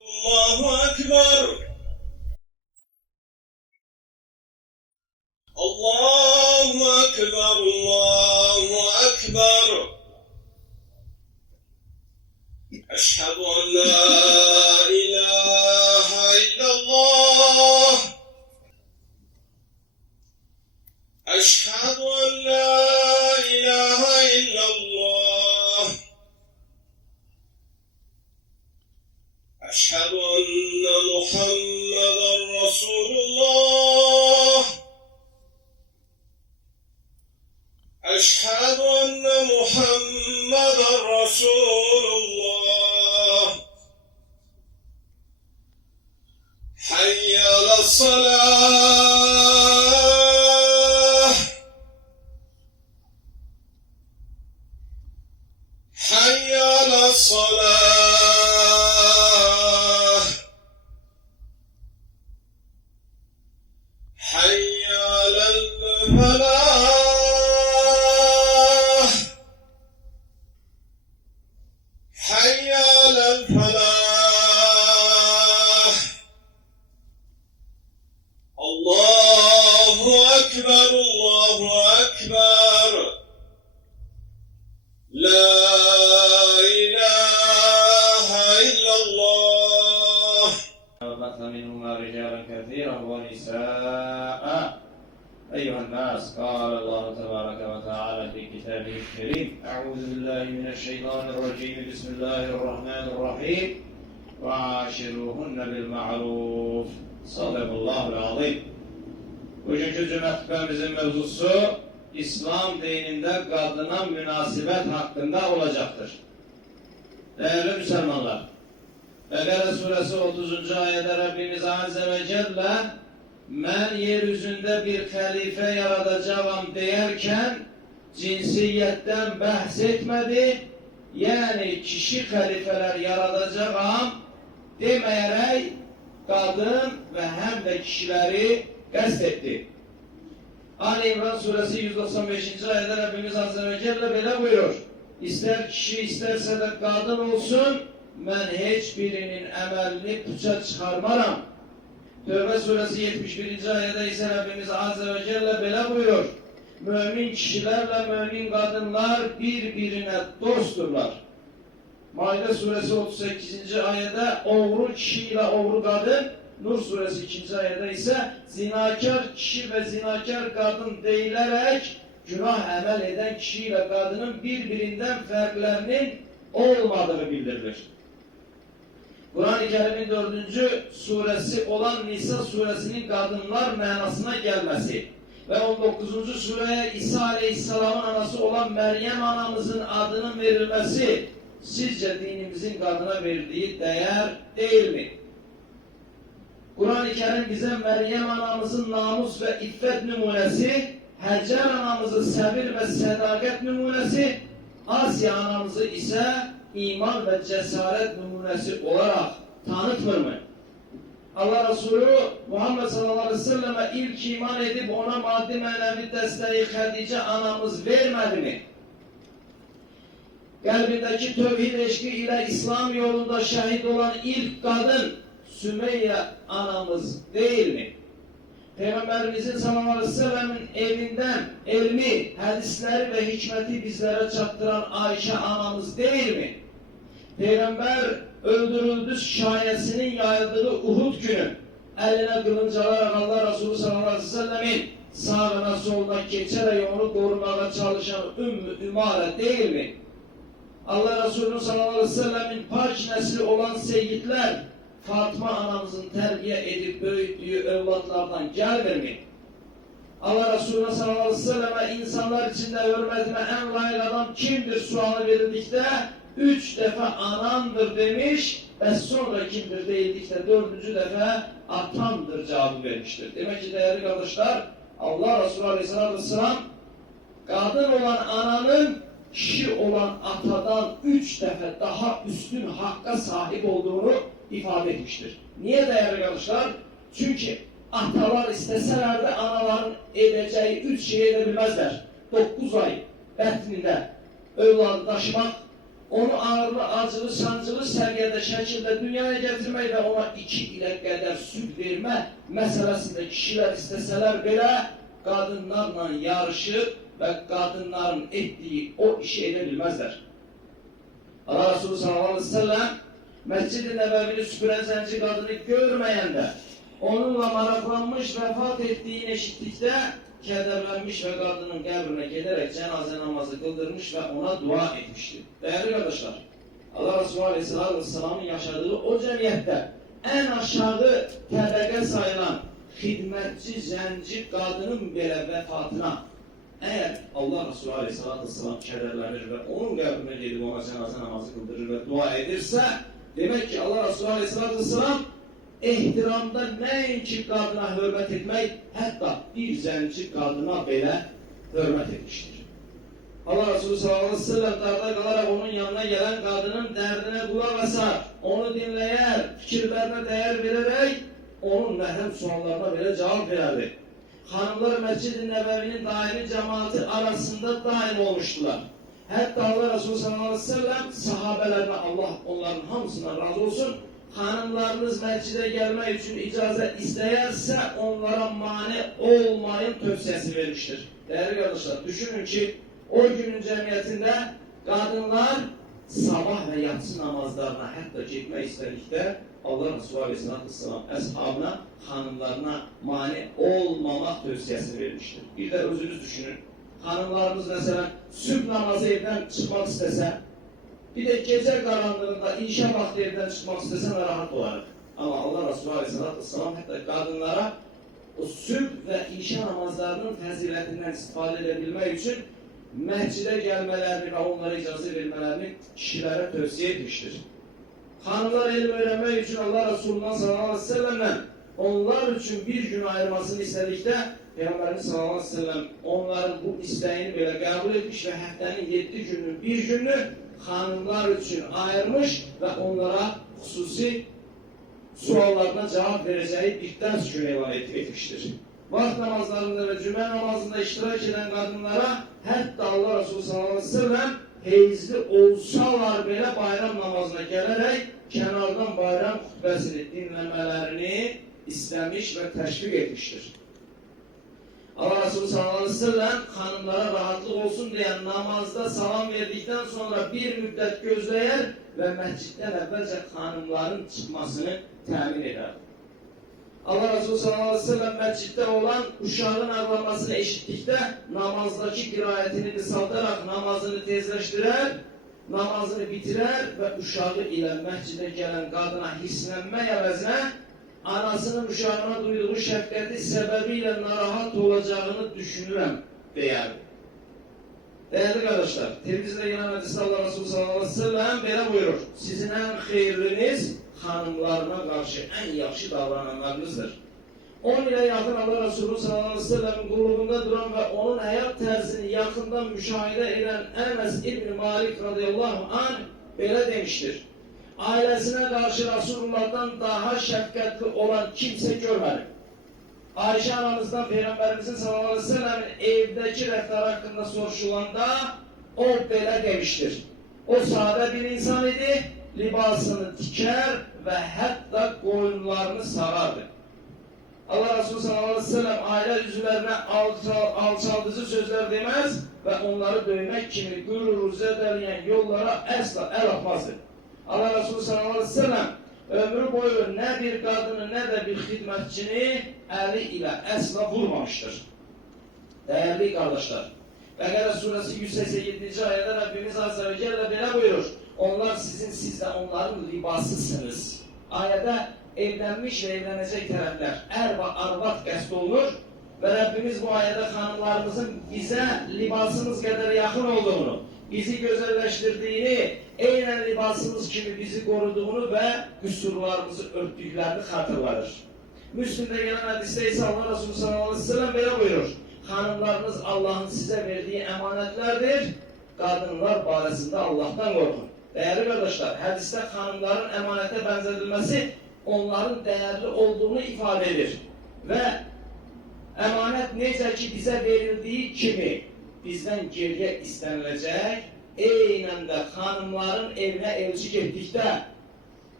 الله أكبر. الله أكبر. الله أكبر. أشهد أن لا إله إلا الله. أشهد أن لا إله إلا الله. أشهد أن محمدا رسول الله. أشهد أن محمدا رسول الله. حي على الصلاة. حي على الصلاة. حي على الفلاح. حي على الفلاح. الله أكبر. الله أكبر. لا إله إلا الله. وبث منهما رجالا كثيرا ونساء. أيها الناس، قال الله تبارك وتعالى في كتابه الكريم: أعوذ بالله من الشيطان الرجيم. بسم الله الرحمن الرحيم. وعاشروهن بالمعروف. Sadakallahul azim. Bugünkü cümle hutbemizin mevzusu İslam dininde kadına münasebet hakkında olacaktır. Değerli Müslümanlar, Bekara suresi 30. ayette Rabbimiz Azze ve Celle "Men yeryüzünde bir halife yaratacağım" derken cinsiyetten bahsetmedi. Yani kişi halifeler yaratacağım demeyerek kadın ve hem de kişileri kastetti. Ali İmran suresi 195. ayette Rabbimiz Azze ve Celle böyle buyurur: İster kişi isterse de kadın olsun, ben hiçbirinin emelini puça çıkarmaram. Tövbe suresi 71. ayette ise Rabbimiz Azze ve Celle böyle buyurur: Mümin kişilerle mümin kadınlar birbirine dostturlar. Maide suresi 38. ayette oğru kişiyle oğru kadın, Nur suresi 2. ayette ise zinakar kişi ve zinakar kadın değilerek günah emel eden kişiyle kadının birbirinden farklarının olmadığını bildirilir. Kur'an-ı Kerim'in 4. suresi olan Nisa suresinin kadınlar manasına gelmesi ve 19. sureye İsa Aleyhisselam'ın anası olan Meryem anamızın adının verilmesi sizce dinimizin kadına verdiği değer değil mi? Kur'an-ı Kerim bize Meryem anamızın namus ve iffet numunesi, Hacer anamızı sabir ve sadakat numunesi, Asya anamızı ise iman ve cesaret numunesi olarak tanıtmır mı? Allah Resulü Muhammed sallallahu aleyhi ve selleme ilk iman edip ona maddi manevi desteği Hatice anamız vermedi mi? Kalbindeki tevhid eşki ile İslam yolunda şehit olan ilk kadın Sümeyye anamız değil mi? Peygamberimizin sallallahu aleyhi ve sellem'in evinden ilmi, hadisleri ve hikmeti bizlere çattıran Ayşe anamız değil mi? Peygamber öldürüldü şayesinin yayıldığı Uhud günü eline kılınç alarak Allah Resulü sallallahu aleyhi ve sellem'in sağına soluna geçerek onu korumaya çalışan Ümmü Ümare değil mi? Allah Resulü sallallahu aleyhi ve sellem'in pak nesli olan seyyidler Fatıma anamızın terbiye edip büyüttüğü evlatlardan gelmir mi? Allah Resulü sallallahu aleyhi ve selleme insanlar içinde hürmetine en layık adam kimdir sualı verildikte 3 defa anamdır demiş ve sonra kimdir değildikte 4. defa atamdır cevabı vermiştir. Demek ki değerli kardeşler, Allah Resulü aleyhissalatü vesselam kadın olan ananın kişi olan atadan 3 defa daha üstün hakka sahip olduğunu ifade etmiştir. Niye değerli kardeşler? Çünkü atalar isteseler de anaların edeceği 3 şeyi edebilmezler. 9 ay betninde evladı taşımak, onu ağırlı, acılı, sancılı səviyyədə şəkildə dünyaya gətirmək və ona 2 ilə qədər süd vermə məsələsində kişilər istəsələr belə qadınlarla yarışıb və qadınların etdiyi o işi edə bilməzlər. Allah Resulü sallallahu aleyhi ve sellem Məscid-i Nəbəvini süpürən zənci qadını görməyəndə, onunla maraqlanmış, vəfat etdiyini eşitdikdə kədərlənmiş və qadının qəbrinə gedərək cənazə namazı qıldırmış və ona dua etmişdir. Değerli qardaşlar, Allah Resulü aleyhissalatü vesselamın yaşadığı o cəmiyyətdə ən aşağı təbəqə sayılan xidmətçi, zənci qadının belə vəfatına eğer Allah Resulü aleyhissalatü vesselam kədərlənir və onun qəbrinə gedib ona cənazə namazı qıldırır və dua edirsə, demək ki Allah Resulü aleyhissalatü vesselam ehtiramda nəinki qadına hörmət etmək, hətta bir zənci qadına belə hörmət etmişdir. Allah Resulü sallallahu aleyhi ve sellem darda qalaraq onun yanına gələn qadının dərdinə qulaq asar, onu dinləyər, fikirlərinə dəyər verərək, onun məhrəm suallarına belə cavab verərdi. Hanımlar Məscid-i Nəbəvinin daimi cemaati arasında daim olmuştular. Hətta Allah Resulü sallallahu aleyhi ve sellem sahabelerine, Allah onların hamısından razı olsun, hanımlarınız məscidə gəlmək üçün icazə istəyərsə onlara mane olmayın tövsiyesi vermiştir. Değerli kardeşler, düşünün ki o günün cəmiyyətində qadınlar sabah və yatsı namazlarına hətta getmək istədikdə Allah Resulü aleyhissalatü vesselam əshabına, hanımlarına mane olmamaq tövsiyesi vermiştir. Bir de özünüz düşünün. Hanımlarımız mesela sübh namazı evden çıkmak istese, bir de gece karanlığında inşa vakti evden çıkmak istese rahat olarıq. Ama Allah Resulü aleyhissalatü vesselam hatta kadınlara o sübh ve inşa namazlarının fəzilətindən istifadə edebilmək için məscidə gəlmələrini və onlara icazə vermələrini kişilərə tövsiyə etmiştir. Hanımlar elm öğrenmək için Allah Resulü'ndan sallallahu aleyhi ve sellem'le onlar için bir gün ayırmasını istədikdə Peygamberimiz sallallahu aleyhi ve sellem onların bu isteğini belə qəbul etmiş və həftənin 7 gününün bir gününü hanımlar için ayırmış ve onlara xüsusi suallarına cevap vereceği bir ders günü elan etmiştir. Vaxt namazlarında ve cümə namazında iştirak eden kadınlara hətta Allah Resulü sallallahu aleyhi ve sellem heyizli olsalar belə bayram namazına gələrək kənardan bayram xutbəsini dinləmələrini istemiş ve təşviq etmiştir. Allah Resulü sallallahu aleyhi ve sellem hanımlara rahatlık olsun diye namazda salam verdikten sonra bir müddet gözləyər ve məsciddən əvvəlcə hanımların çıkmasını təmin eder. Allah Resulü sallallahu aleyhi ve sellem məsciddə olan uşağın ağlamasını eşitdikdə namazdaki qiraətini qısaldaraq namazını tezləşdirər, namazını bitirər və uşağı ilə məscidə gələn qadına hisslənmək əvəzinə anasının uşağına duyduğu şəfqəti səbəbiyle narahat olacağını düşünürəm deyər. Değerli kardeşler, Tirmizide gelen hadiste Allah Resulü sallallahu aleyhi ve sellem belə buyurur. Sizin en xeyirliniz hanımlarına karşı en yaxşı davrananlarınızdır. 10 ile yakın Allah Resulü sallallahu aleyhi ve sellem'in qulluğunda duran ve onun hayat terzini yakından müşahede eden Enes İbn Malik radıyallahu anh belə demiştir. Ailesine karşı Resulullah'tan daha şefkatli olan kimse görmedim. Ayşe anamızdan Peygamberimizin sallallahu aleyhi ve sellem'in evdeki rəftar hakkında soruşulanda o belə demiştir. O sade bir insan idi, libasını diker ve hatta koyunlarını sarardı. Allah Resulü sallallahu aleyhi ve sellem aile üzvlerine alçaldıcı sözler demez ve onları dövmek kimi gururu zedeleyen yollara asla el atmazdı. Allah Resulü sallallahu aleyhi ve sellem ömrü boyu ne bir kadını ne de bir hizmetçini eli ile asla vurmamıştır. Değerli kardeşler, Bekara suresi 187. ayette Rabbimiz Azze ve Celle böyle buyurur. Onlar sizin, siz de onların libasısınız. Ayette evlenmiş ve evlenecek taraflar er ve arvat qəsd olunur ve Rabbimiz bu ayette hanımlarımızın bize libasımız kadar yakın olduğunu, bizi güzelleştirdiğini, eynen libasımız gibi bizi koruduğunu ve kusurlarımızı örttüklerini hatırlar. Müslim'de gelen hadiste ise Allah Resulü sallallahu aleyhi ve sellem böyle buyurur. Hanımlarınız Allah'ın size verdiği emanetlerdir. Kadınlar barisinde Allah'tan korkun. Değerli kardeşler, hadiste hanımların emanete benzetilmesi onların değerli olduğunu ifade edir. Ve emanet nece ki bize verildiği kimi bizden geriye istenilecek eynən də xanımların evinə elçi getdikdə,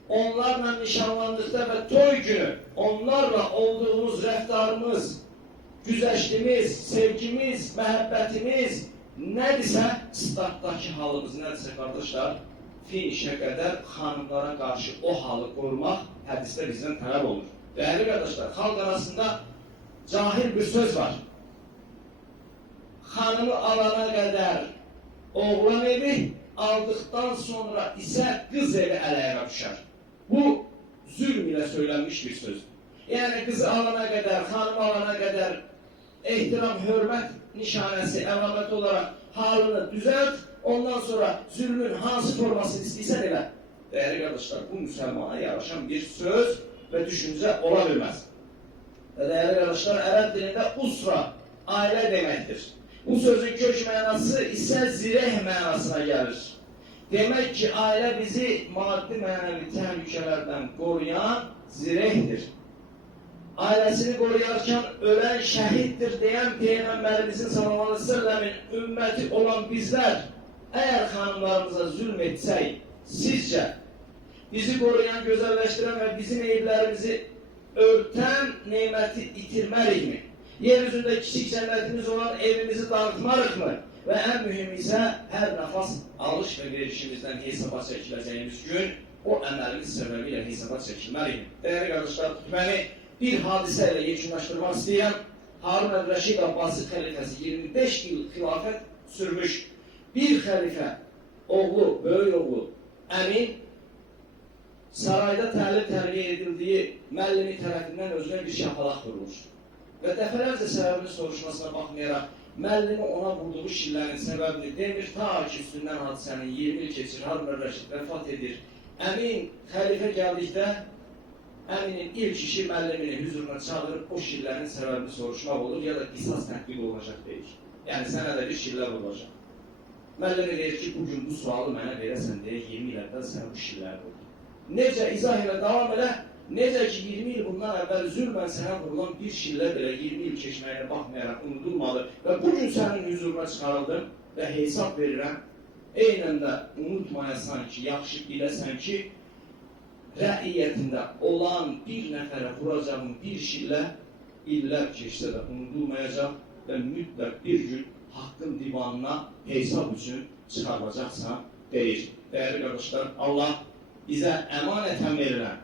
onlarla nişanlandıqda və toy günü onlarla olduğumuz rəftarımız, güzəştimiz, sevgimiz, məhəbbətimiz nədirsə, startdakı halımız nədirsə, qardaşlar, finişə qədər xanımlara qarşı o halı qorumaq hədisdə bizdən tələb olur. Değerli qardaşlar, xalq arasında cahil bir söz var. Xanımı alana qədər oğlan evi, aldıqdan sonra isə qız evi ələyəqə düşər. Bu, zülm ilə söylənmiş bir sözdür. Yəni, qızı alana qədər, xanımı alana qədər ehtiram, hörmət nişanəsi, əlamət olaraq halını düzəlt, ondan sonra zülmün hansı formasını istəyirsən elə. Değerli qardaşlar, bu müsəlmana yaraşan bir söz və düşüncə ola bilməz. Və değerli qardaşlar, ərəb dilində usra, ailə deməkdir. Bu sözün kök mənası isə zireh mənasına gəlir. Demək ki, ailə bizi maddi mənəvi təhlükələrdən qoruyan zirehdir. Ailəsini qoruyarkən ölən şəhiddir deyən Peyğəmbərimizin sallallahu aleyhi ve sellemin ümməti olan bizlər, əgər xanımlarımıza zülm etsək, sizcə bizi qoruyan, gözəlləşdirən və bizim eyiblərimizi örtən neməti itirmərik mi? Yeryüzündə kiçik cənnətimiz olan evimizi dağıtmarıq mı? Və ən mühüm isə hər nəfas alış və verişimizdən hesaba çəkiləcəyimiz gün o əməlimiz səbəbilə hesaba çəkilməliyik. Değerli qardaşlar, məni bir hadisə ilə yekunlaşdırmaq istəyəm. Harun əl-Rəşid Abbasi xəlifəsi 25 il xilafət sürmüş bir xəlifə, oğlu, böyük oğlu Əmin sarayda təlim-tərbiyə edildiyi müəllimi tərəfindən özünə bir şapalaq vurmuş. Və dəfələrcə səbəbini soruşmasına baxmayaraq, müəllimi ona vurduğu şillərin səbəbini demir, ta ki üstündən hadisənin 20 il keçir, Harun əl-Rəşid vəfat edir. Əmin xəlifə gəldikdə, Əminin ilk işi müəllimini hüzuruna çağırıb o şillərin səbəbini soruşmaq olur, ya da qisas tətbiq olacaq deyir. Yəni sənə də bir şillə vurulacaq. Müəllimi deyir ki, bugün bu sualı mənə verəsən deyə 20 il əvvəl sən bu şilləri vurdu. Necə izah ilə davam elə, necə ki 20 il bundan əvvəl zülmən sənə vurulan bir şillə belə 20 il keçməyinə baxmayaraq unudulmadı və bugün sənin hüzuruna çıxarıldım və hesab verirəm, eynən də unutmayasan ki, yaxşı biləsən ki, rəiyyətində olan bir nəfərə vuracağın bir şillə illər keçsə də unudulmayacaq və mütləq bir gün haqqın divanına hesab üçün çıxarılacaqsan deyir. Değerli qardaşlar, Allah bizə əmanətən verilən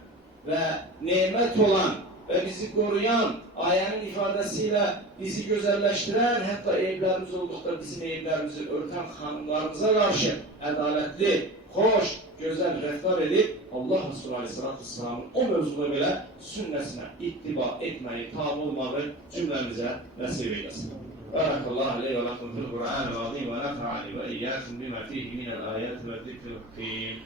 və nemət olan və bizi qoruyan, ayənin ifadəsiyle bizi gözəlləşdirən, hətta eyiblərimiz olduqda bizim eyiblərimizi örtən xanımlarımıza qarşı ədalətli, xoş, gözəl rəftar edib, Allah Resulü Aleyhisselatü Vesselam'ın o mövzuda belə sünnəsinə ittiba etməyi, tabi olmağı cümləmizə nəsib eyləsin. Barakallahu aleyhi ve lakum fil Kur'an-ı azim ve nefa'ani ve iyyâkum bima fihi minel ayat ve zikril hakim.